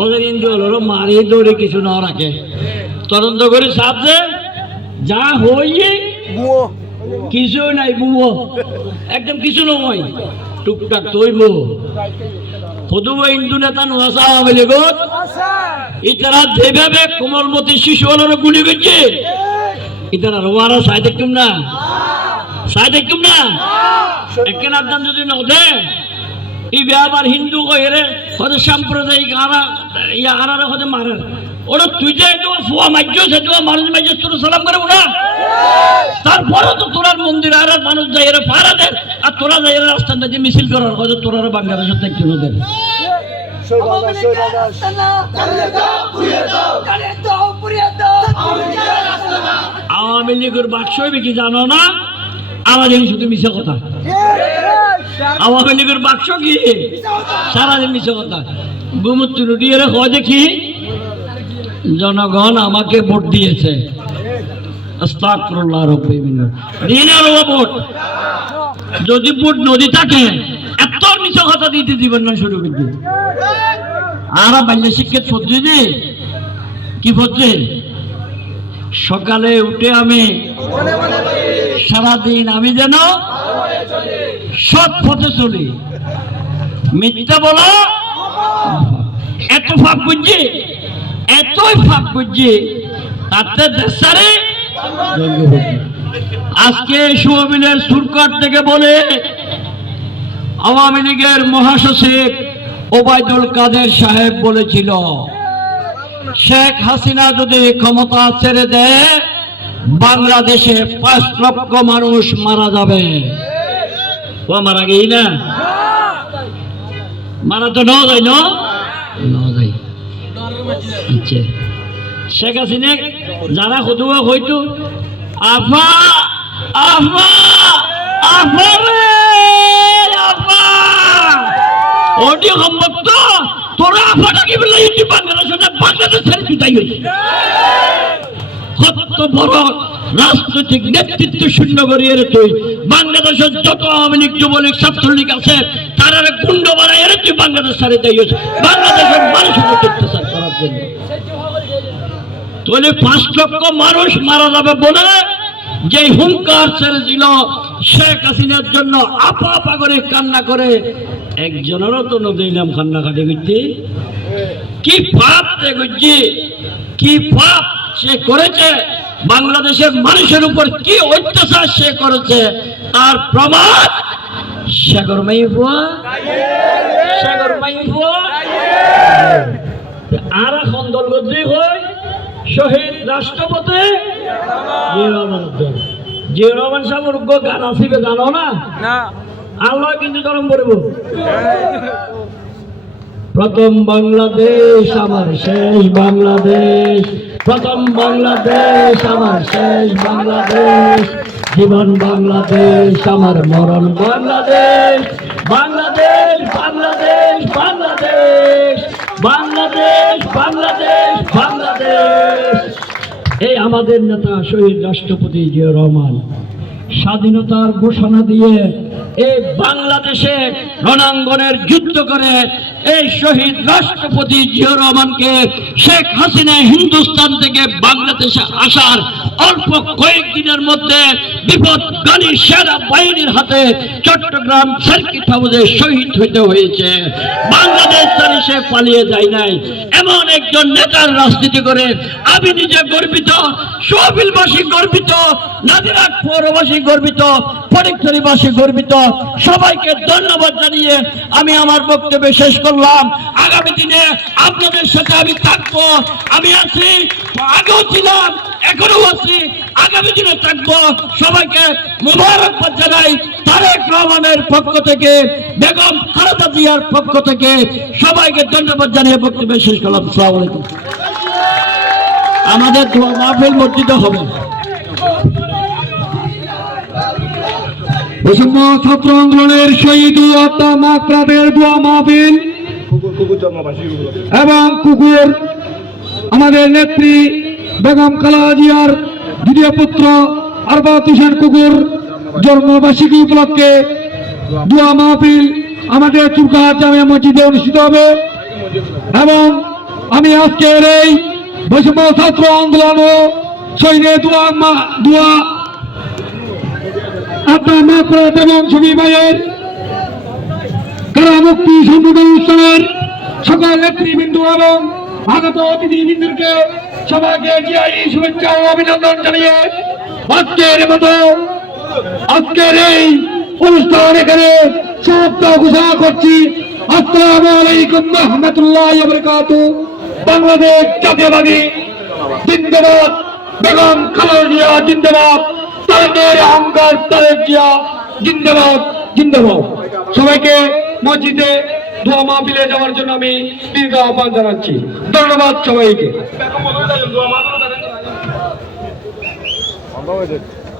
ওদের হিন্দু হলো মারিয়ে দৌড়ে কিছু না রাখে তদন্ত করে সাবজে যা হইয়ে কিছু নাই বুবো একদম কিছু নয় টুকটাক তৈব সদুব হিন্দু নেতা নোয়াশা হবে গো ইতারা যেভাবে কোমলমতি শিশু হলো গুলি করছে ইতারা রোয়ারা সাই দেখতুম না একখান আদান যদি নদে এই ব্যাপার হিন্দু কহেরে হয়তো সাম্প্রদায়িক আরা হয়তো মারে ওরা তুই যে ফোয়া মাইজ সে মানুষ মাইজ তোর সালাম করে ওরা তারপরে তো তোরার মন্দির আর মানুষ যাই এরা পাহারা দেন আর তোরা যাই রাস্তাটা যে মিছিল করার হয়তো তোরা বাংলাদেশের দেখতে ওদের আওয়ামী লীগের বাক্স কি জানো না আমাদের শুধু মিশা কথা আওয়ামী লীগের বাক্স কি সারাদিন মিশা কথা গুমুত্তর দিয়ে হয় দেখি জনগণ আমাকে ভোট দিয়েছে আস্তাগফিরুল্লাহ রাব্বিল দিনের ভোট যদি ভোট নদী থাকে এত মিশা কথা দিতে জীবন না শুরু করতে আর বাল্য শিক্ষিত পদ্ধতি দি কি পদ্ধতি সকালে উঠে আমি সারাদিন আমি যেন সৎ পথে চলি মিথ্যা বলো এত ফাঁক বুঝছি এতই ফাঁক বুঝছি তাতে দেশারে আজকে সুমিনের সুরকাট থেকে বলে আওয়ামী লীগের মহাসচিব ওবায়দুল কাদের সাহেব বলেছিল শেখ হাসিনা যদি ক্ষমতা ছেড়ে দেয় বাংলাদেশে 5 লক্ষ মানুষ মারা যাবে ও মারা গেই না মারা তো না যায় না আচ্ছা শেখ হাসিনা যারা হতুয়া হইতো আফা আফা আফা রে আফা ওটি সম্ভবত তোরা আফাটা কি বলে ইতি বাংলাদেশ ছেড়ে জুতাই হয়েছে কত বড় রাজনৈতিক নেতৃত্ব শূন্য করিয়ে তুই বাংলাদেশের যত আওয়ামী লীগ যুবলীগ ছাত্রলীগ আছে তারা গুন্ড বানাই তুই বাংলাদেশ ছাড়ে দেয় বাংলাদেশের মানুষের অত্যাচার করার জন্য তাহলে 5 লক্ষ মানুষ মারা যাবে বলে যে হুঙ্কার ছেড়েছিল শেখ হাসিনার জন্য আপা আপা করে কান্না করে একজনেরও তো নদীলাম কান্নাকাটি করছি কি পাপ করছি কি পাপ সে করেছে বাংলাদেশের মানুষের উপর কি অত্যাচার সে করেছে তার প্রমাণ সাগর মাইফুয়া আর এখন দলগদ্রী হয় শহীদ রাষ্ট্রপতি জিয়া রহমান সাহেবের গান আসিবে জানো না আল্লাহ কিন্তু গরম করব প্রথম বাংলাদেশ আমার শেষ বাংলাদেশ প্রথম বাংলাদেশ আমার শেষ বাংলাদেশ জীবন বাংলাদেশ আমার মরণ বাংলাদেশ বাংলাদেশ বাংলাদেশ বাংলাদেশ বাংলাদেশ বাংলাদেশ বাংলাদেশ এই আমাদের নেতা শহীদ রাষ্ট্রপতি জিয়া রহমান স্বাধীনতার ঘোষণা দিয়ে এই বাংলাদেশে রণাঙ্গনের যুদ্ধ করে এই শহীদ রাষ্ট্রপতি জিয়া রহমানকে শেখ হাসিনা হিন্দুস্তান থেকে বাংলাদেশে আসার অল্প কয়েকদিনের মধ্যে বিপদগামী সেনা বাহিনীর হাতে চট্টগ্রাম সার্কিট হাউসে শহীদ হতে হয়েছে বাংলাদেশ ছেড়ে সে পালিয়ে যায় নাই এমন একজন নেতার রাজনীতি করে আমি নিজে গর্বিত সোহাবিলবাসী গর্বিত নাজিরহাট পৌরবাসী গর্বিত ফটিকছড়িবাসী গর্বিত সবাইকে ধন্যবাদ জানিয়ে আমি আমার বক্তব্য শেষ করলাম আগামী দিনে আপনাদের সাথে আমি থাকবো আমি আছি আগেও ছিলাম এখনো আছি আগামী দিনে থাকবো সবাইকে মুবারকবাদ জানাই তারেক রহমানের পক্ষ থেকে বেগম খালেদা জিয়ার পক্ষ থেকে সবাইকে ধন্যবাদ জানিয়ে বক্তব্য শেষ করলাম আসসালামু আলাইকুম আমাদের দোয়া মাহফিল মসজিদে হবে বৈষম্য ছাত্র আন্দোলনের শহীদ আত্মা মাকরাবের দোয়া মাহফিল এবং কুকুর আমাদের নেত্রী বেগম খালেদা জিয়ার দ্বিতীয় পুত্র আরবাত হোসেন কুকুর জন্মবার্ষিকী উপলক্ষে দোয়া মাহফিল আমাদের চুরকাহাট জামিয়া মসজিদে অনুষ্ঠিত হবে এবং আমি আজকের এই বৈষম্য ছাত্র আন্দোলন ও শহীদের দোয়া আত্মা মাকফিরাত এবং শফি ভাইয়ের কারামুক্তি সম্মিলন অনুষ্ঠানের সকল নেতৃবৃন্দ এবং আগত অতিথিবৃন্দকে সবাইকে জিআই শুভেচ্ছা ও অভিনন্দন জানিয়ে আজকের এই অনুষ্ঠান এখানে সমাপ্ত ঘোষণা করছি। আসসালামু আলাইকুম ওয়া রাহমাতুল্লাহি ওয়া বারাকাতুহু। বাংলাদেশ জাতীয়বাদী জিন্দাবাদ, বেগম খালেদা জিয়া জিন্দাবাদ, তারেকের অহংকার তারেক জিয়া জিন্দাবাদ জিন্দাবাদ। সবাইকে মসজিদে দোয়া মাহফিলে যাওয়ার জন্য আমি দীর্ঘ আহ্বান জানাচ্ছি। ধন্যবাদ সবাইকে।